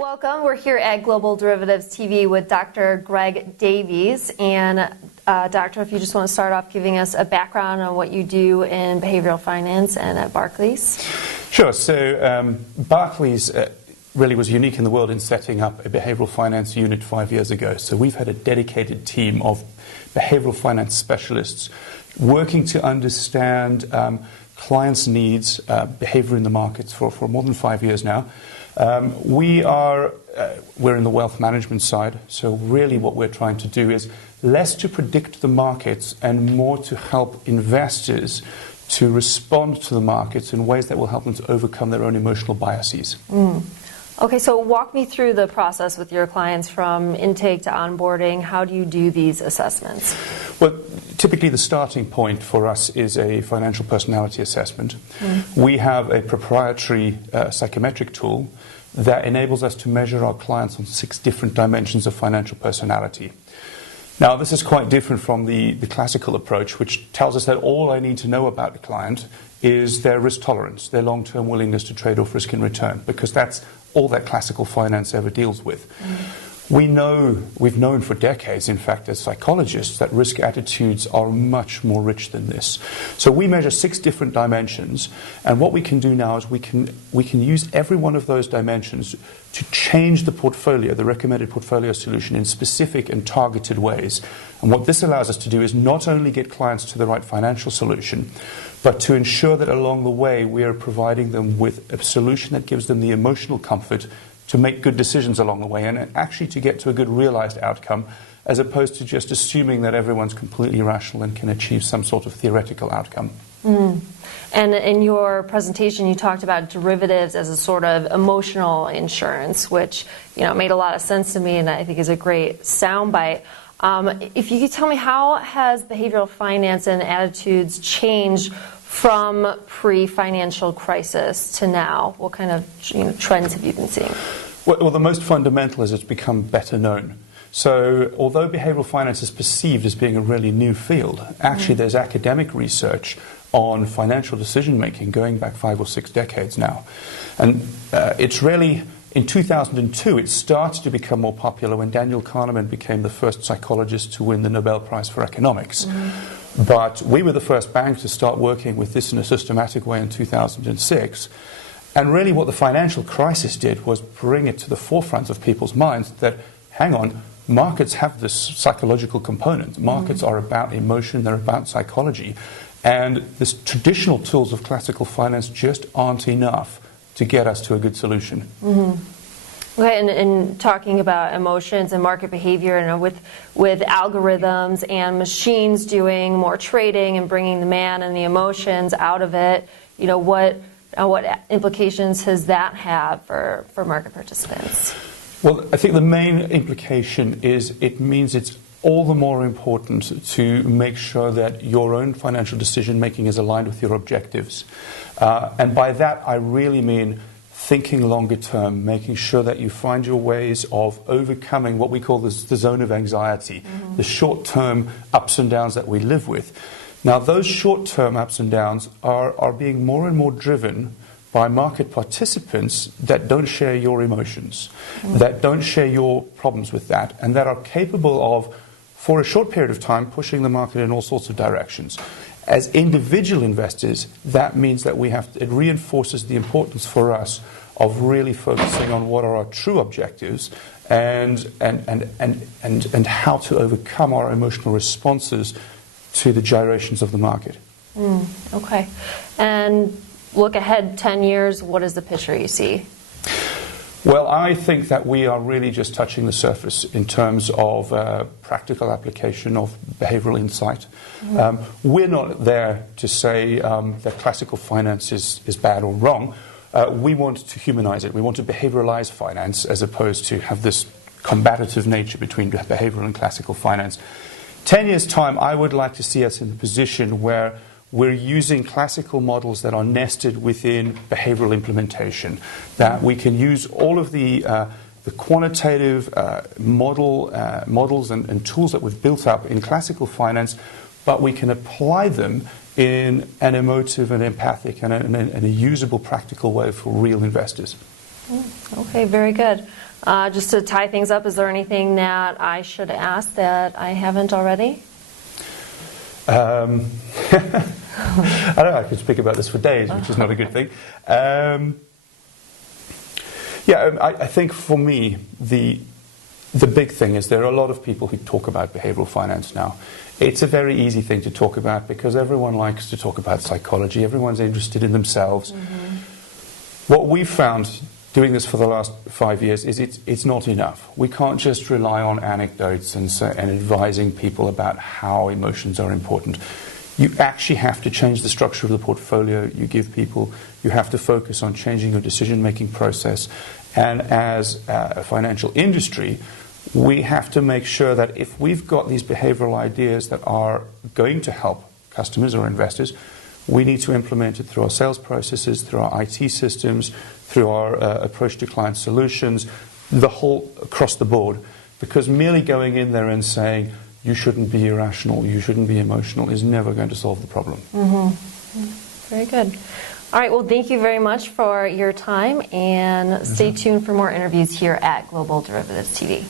Welcome. We're here at Global Derivatives TV with Dr. Greg Davies. And Doctor, if you just want to start off giving us a background on what you do in behavioral finance and at Barclays. Sure. So Barclays really was unique in the world in setting up a behavioral finance unit 5 years ago. So we've had a dedicated team of behavioral finance specialists working to understand clients' needs, behavior in the markets for more than 5 years now. We're in the wealth management side, so really what we're trying to do is less to predict the markets and more to help investors to respond to the markets in ways that will help them to overcome their own emotional biases. Okay, so walk me through the process with your clients from intake to onboarding. How do you do these assessments? Well, typically the starting point for us is a financial personality assessment. We have a proprietary psychometric tool that enables us to measure our clients on 6 different dimensions of financial personality. Now, this is quite different from the classical approach, which tells us that all I need to know about the client is their risk tolerance, their long-term willingness to trade off risk in return, because that's all that classical finance ever deals with. We've known for decades, in fact, as psychologists, that risk attitudes are much more rich than this. So we measure 6 different dimensions, and what we can do now is we can use every one of those dimensions to change the portfolio, the recommended portfolio solution, in specific and targeted ways. And what this allows us to do is not only get clients to the right financial solution, but to ensure that along the way we are providing them with a solution that gives them the emotional comfort to make good decisions along the way and actually to get to a good realized outcome, as opposed to just assuming that everyone's completely rational and can achieve some sort of theoretical outcome. And in your presentation, you talked about derivatives as a sort of emotional insurance, which made a lot of sense to me and I think is a great soundbite. If you could tell me, how has behavioral finance and attitudes changed from pre-financial crisis to now? What kind of trends have you been seeing? Well, the most fundamental is it's become better known. So although behavioral finance is perceived as being a really new field, actually there's academic research on financial decision-making going back 5 or 6 decades now. And it's really, in 2002, it started to become more popular when Daniel Kahneman became the first psychologist to win the Nobel Prize for economics. But we were the first bank to start working with this in a systematic way in 2006. And really what the financial crisis did was bring it to the forefront of people's minds that, hang on, markets have this psychological component. Markets are about emotion, they're about psychology. And the traditional tools of classical finance just aren't enough to get us to a good solution. Okay, and talking about emotions and market behavior, and with algorithms and machines doing more trading and bringing the man and the emotions out of it, what implications does that have for market participants? Well, I think the main implication is it means it's all the more important to make sure that your own financial decision-making is aligned with your objectives. And by that, I really mean thinking longer term, making sure that you find your ways of overcoming what we call the zone of anxiety, the short-term ups and downs that we live with. Now, those short-term ups and downs are being more and more driven by market participants that don't share your emotions, that don't share your problems with that, and that are capable of, for a short period of time, pushing the market in all sorts of directions. As individual investors, that means that it reinforces the importance for us of really focusing on what are our true objectives and how to overcome our emotional responses to the gyrations of the market. Okay. And look ahead 10 years, what is the picture you see? Well, I think that we are really just touching the surface in terms of practical application of behavioral insight. We're not there to say that classical finance is bad or wrong. We want to humanize it. We want to behavioralize finance as opposed to have this combative nature between behavioral and classical finance. 10 years' time, I would like to see us in a position where we're using classical models that are nested within behavioral implementation, that we can use all of the quantitative models and tools that we've built up in classical finance, but we can apply them in an emotive and empathic and a usable, practical way for real investors. Okay, very good. Just to tie things up, is there anything that I should ask that I haven't already? I don't know, I could speak about this for days, which is not a good thing. I think for me, the big thing is there are a lot of people who talk about behavioral finance now. It's a very easy thing to talk about because everyone likes to talk about psychology. Everyone's interested in themselves. Mm-hmm. What we've found doing this for the last 5 years is it's not enough. We can't just rely on anecdotes and advising people about how emotions are important. You actually have to change the structure of the portfolio you give people. You have to focus on changing your decision-making process. And as a financial industry, we have to make sure that if we've got these behavioral ideas that are going to help customers or investors, we need to implement it through our sales processes, through our IT systems, through our approach to client solutions, across the board. Because merely going in there and saying, you shouldn't be irrational, you shouldn't be emotional, is never going to solve the problem. Mm-hmm. Very good. All right, well, thank you very much for your time, and stay tuned for more interviews here at Global Derivatives TV.